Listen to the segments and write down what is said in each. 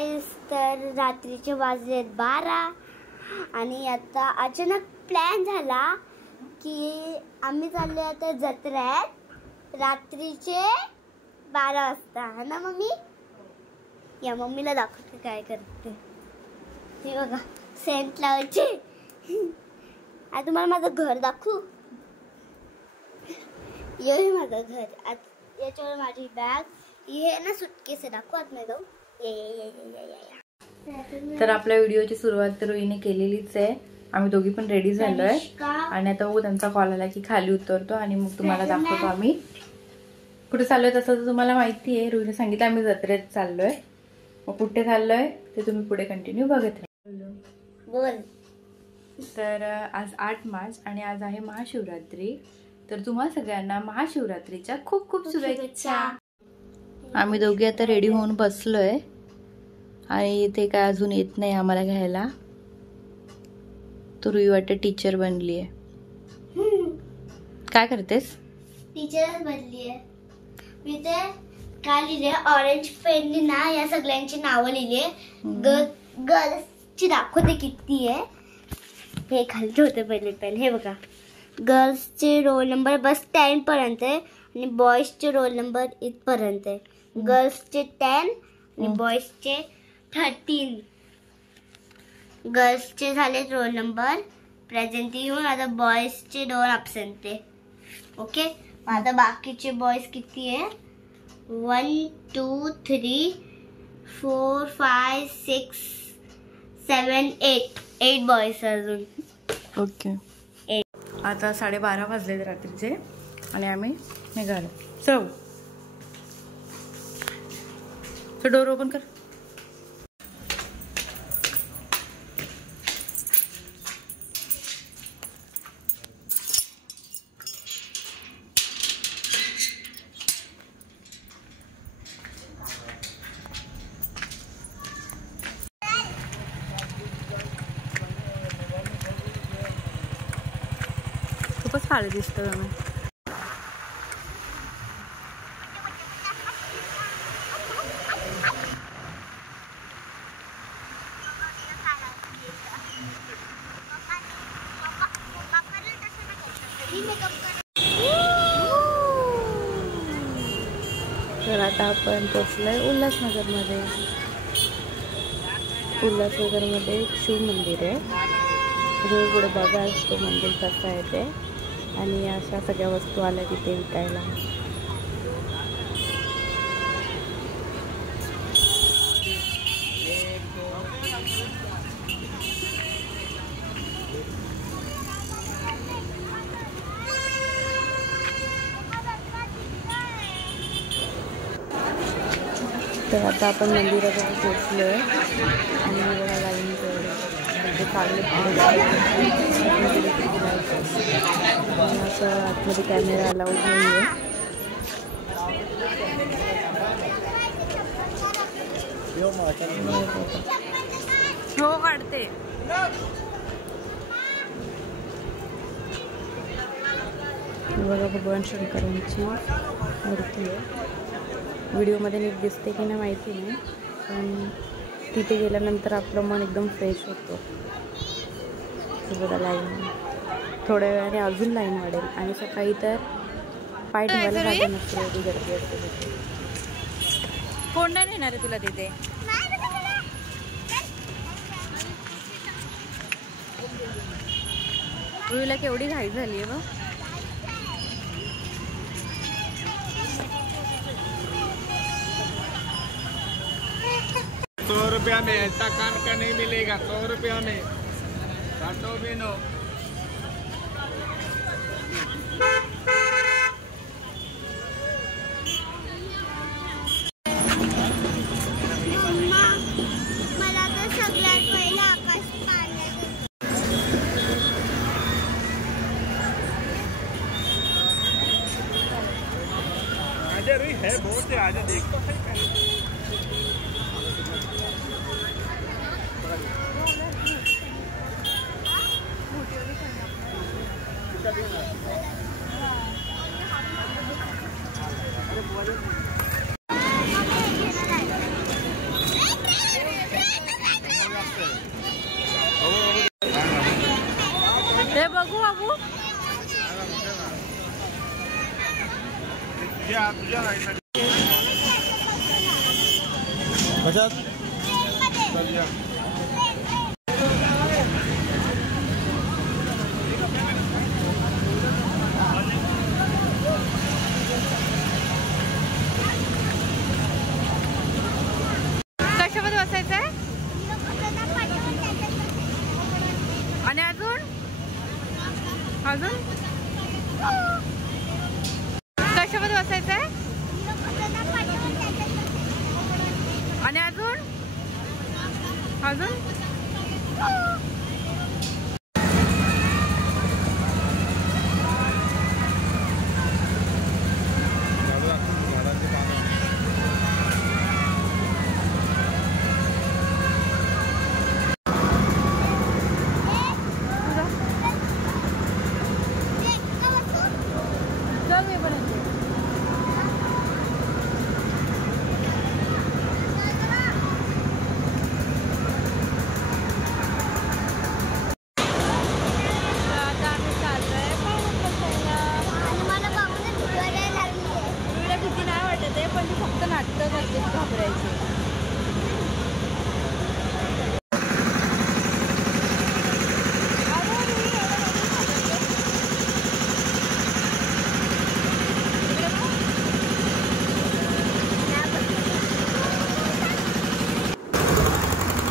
गाईस, तर रात्रीचे वाजलेत 12 आणि आता अचानक प्लॅन झाला की आम्ही चालले आता जत्रेत रात्रीचे 12 वाजता, है ना मम्मी? या मम्मीला दाखवते काय करते. हे बघा, सेंट लावायचे. आता तुम्हाला माझं घर दाखवू. ये माझं घर. आता याच्यावर माझी बॅग, हे ना सुटकेस दाखवू. आत नाही जाऊ. तर आपल्या व्हिडिओची सुरुवात तर रोहीने केलेलीच आहे. आम्ही दोघी पण रेडी झालोय आणि आता बघू त्यांचा कॉल आला की खाली उतरतो आणि मग तुम्हाला दाखवतो आम्ही कुठे चाललोय. तसं तर तुम्हाला माहिती आहे, रोहीने सांगितलं आम्ही जत्रेत चाललोय. मग कुठे चाललोय ते तुम्ही पुढे कंटिन्यू बघत राहा. बोल. तर आज 8 मार्च आणि आज आहे महाशिवरात्री. तर तुम्हा सगळ्यांना महाशिवरात्रीच्या खूप खूप शुभेच्छा. आम्ही दोघी आता रेडी होऊन बसलोय आणि ते काय अजून येत नाही आम्हाला घ्यायला. तू रुई वाटते टीचर बनली आहे. काय करतेस? टीचरच बनली आहे मी. ते काय लिहिले, ऑरेंज पेननी ना या सगळ्यांची नावं लिहिले. गर्ल्सची दाखवते किती आहे. हे खाली होते पहिले पेन. हे बघा, गर्ल्सचे रोल नंबर बस 10 पर्यंत आहे आणि बॉईजचे रोल नंबर इथपर्यंत आहे. गर्ल्सचे 10 आणि बॉईजचे 13. गर्ल्सचे झाले रोल नंबर प्रेझेंट येऊन. आता बॉईजचे 2 ॲब्सेंट आहे. ओके, आता बाकीचे बॉईज किती आहे? 1 2 3 4 5 6 7 8 बॉईज अजून. ओके, आता 12:30 वाजलेत रात्रीचे आणि आम्ही निघालो. चल डोर ओपन कर. खूपच भारी दिसतं ना. तर आता आपण पोचलोय उल्हासनगरमध्ये. उल्हासनगरमध्ये एक शिव मंदिर आहे. रोज पुढे बघा असतो मंदिर कसं आहे ते. आणि अशा सगळ्या वस्तू आल्या तिथे विकायला. तर आता आपण मंदिराजवळ पोचलोय आणि बघा लाईन चालले असं. आतमध्ये कॅमेरा अलाउड नाही आहे. हो काढते. बघा भगवान शंकरांची मूर्ती आहे. व्हिडिओमध्ये नीट दिसते की नाही माहिती नाही, पण तिथे गेल्यानंतर आपलं मन एकदम फ्रेश होतं. बघा लाईन, थोड्या वेळाने अजून लाईन वाढेल आणि सकाळी तर पाय ठेवायला जागा नसते, एवढी गर्दी असते तिथे. कोण नाही नेणार आहे तुला तिथे? रुईला केवढी घाई झाली आहे बघ. ₹100 में ऐसा कान का नहीं मिलेगा. ₹100 में काटो भी नो. मला तर सगळ्यात पहिला आकाश आजा रही है बहुत है. आजा देख तो सही. कशात कशामध्ये बसायचंय आणि अजून कशामध्ये बसायचंय आणि अजून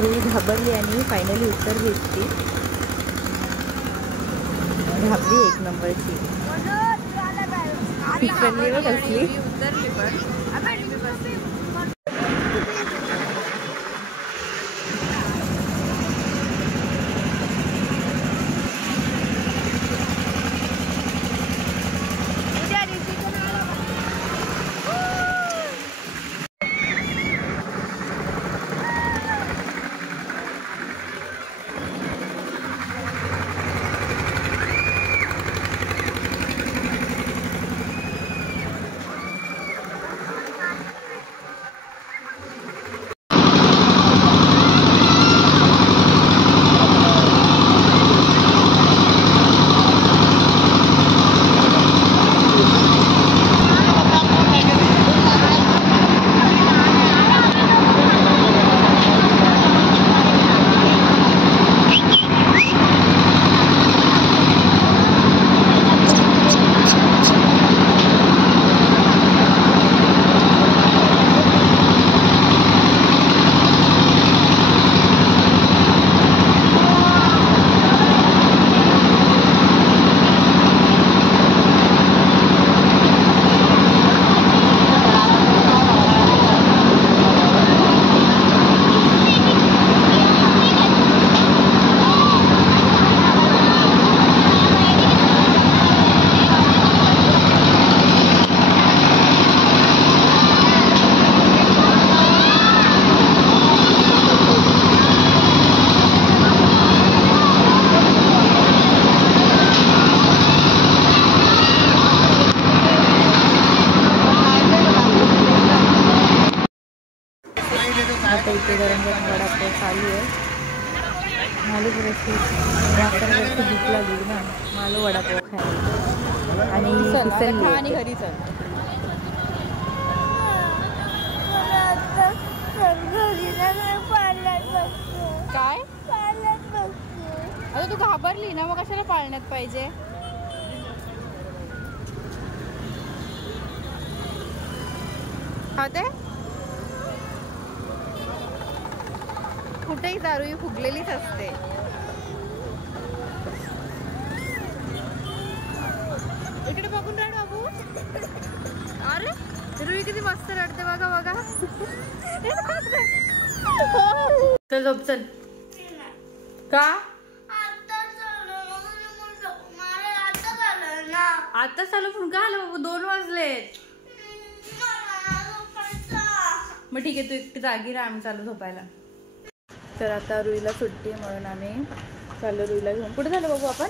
रुई घाबरली आणि फायनली उत्तर घेतली. घाबली एक नंबरची. उतरली व कसली उतरली पण आता इथे गरम गरम वडापाव चालू आहे. मला जराशी रात्रभरची भूक लागली ना, मला वडापाव खायला आणि घरी चल. काय अरे तू घाबरली ना, मग कशाला पाळण्यात पाहिजे. खाते कुठेही दारू ही फुगलेलीच असते. इकडे बघून राह बाबू. अरे रुई किती मस्त रडते बघा बघा. चल झोप चल. का आता चालू पण का आलं बाबू, 2 वाजलेत. मग ठीक आहे तू एकटी जागी राहा, आम्ही चालू झोपायला. तर आता रुईला सुट्टी म्हणून आम्ही चाललो रुईला घेऊन. कुठे झालं बाबू आपण?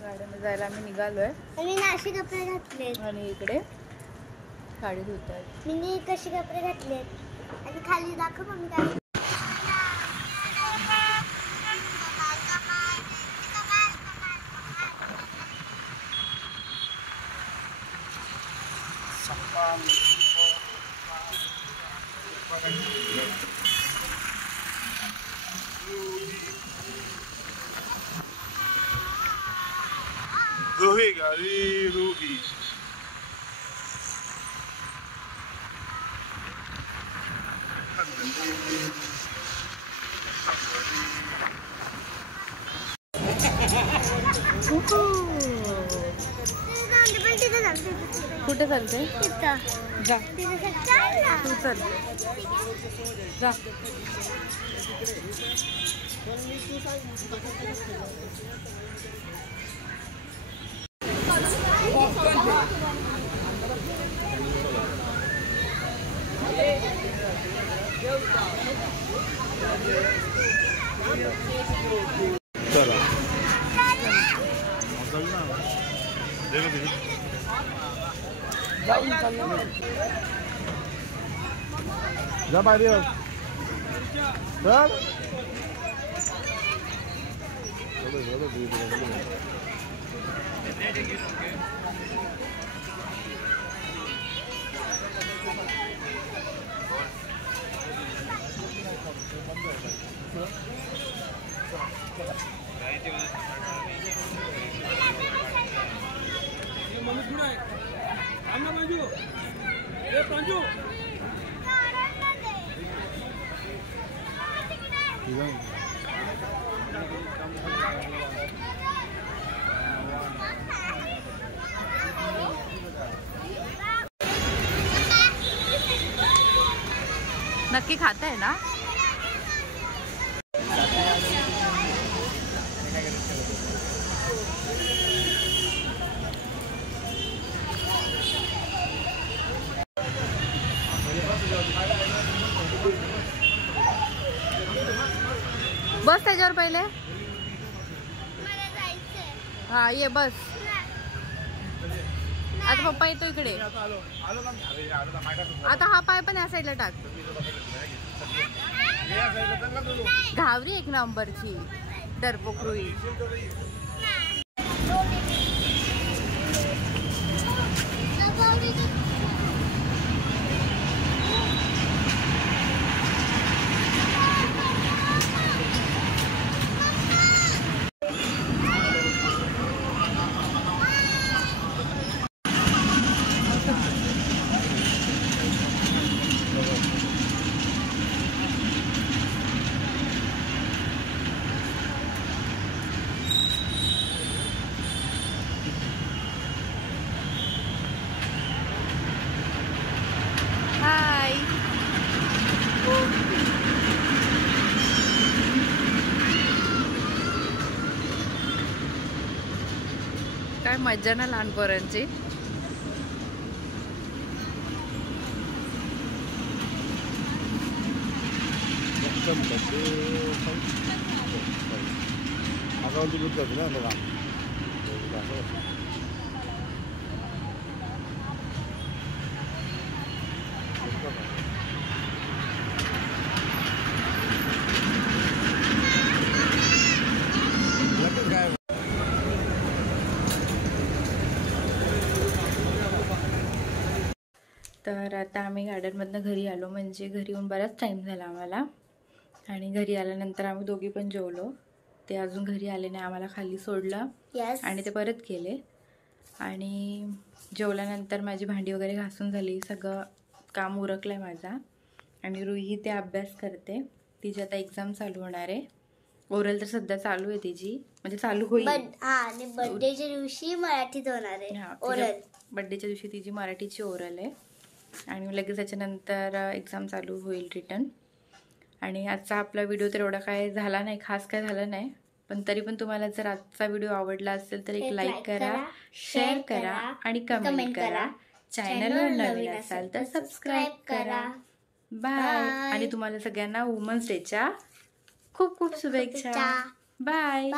गार्डनला जायला आम्ही निघालोय. मी नाशी कपडे घातले आणि इकडे साडी धुतात. मी कशी कपडे घातले आणि खाली दाखव मम्मी काय. रूही गाड़ी रूही कुठे चालते जा तू चल जा. चला देखो जा बाहेर नक्की खाताय ना. बस त्याच्यावर पहिले. हा ये बस. आता पप्पा येतो इकडे. आता हा पाय पण या साईडला टाक. घावरी एक नंबरची डरपोक रुई. हाय. काय मजा ना लहान पोरांची. तर आता आम्ही गार्डनमधनं घरी आलो. म्हणजे घरी येऊन बराच टाईम झाला आम्हाला. आणि घरी आल्यानंतर आम्ही दोघी पण जेवलो. ते अजून घरी आले नाही. आम्हाला खाली सोडलं आणि ते परत गेले. आणि जेवल्यानंतर माझी भांडी वगैरे घासून झाली. सगळं काम उरकलंय माझा. आणि रुही ते अभ्यास करते. तिची आता एक्झाम चालू होणार आहे. ओरल तर सध्या चालू आहे तिची. म्हणजे चालू होईल. आणि बर्थडेच्या दिवशी मराठीत होणार आहे ओरल. बर्थडेच्या दिवशी तिची मराठीची ओरल आहे. आणि लगेच त्याच्यानंतर एक्झाम चालू होईल रिटर्न. आणि आजचा आपला व्हिडिओ तर एवढा काय झाला नाही, खास काय झालं नाही. पण तरी पण तुम्हाला जर आजचा व्हिडिओ आवडला असेल तर एक लाईक करा, शेअर करा आणि कमेंट करा. चॅनलवर नवीन असाल तर सबस्क्राईब करा. बाय. आणि तुम्हाला सगळ्यांना वुमन्स डेच्या खूप खूप शुभेच्छा. बाय.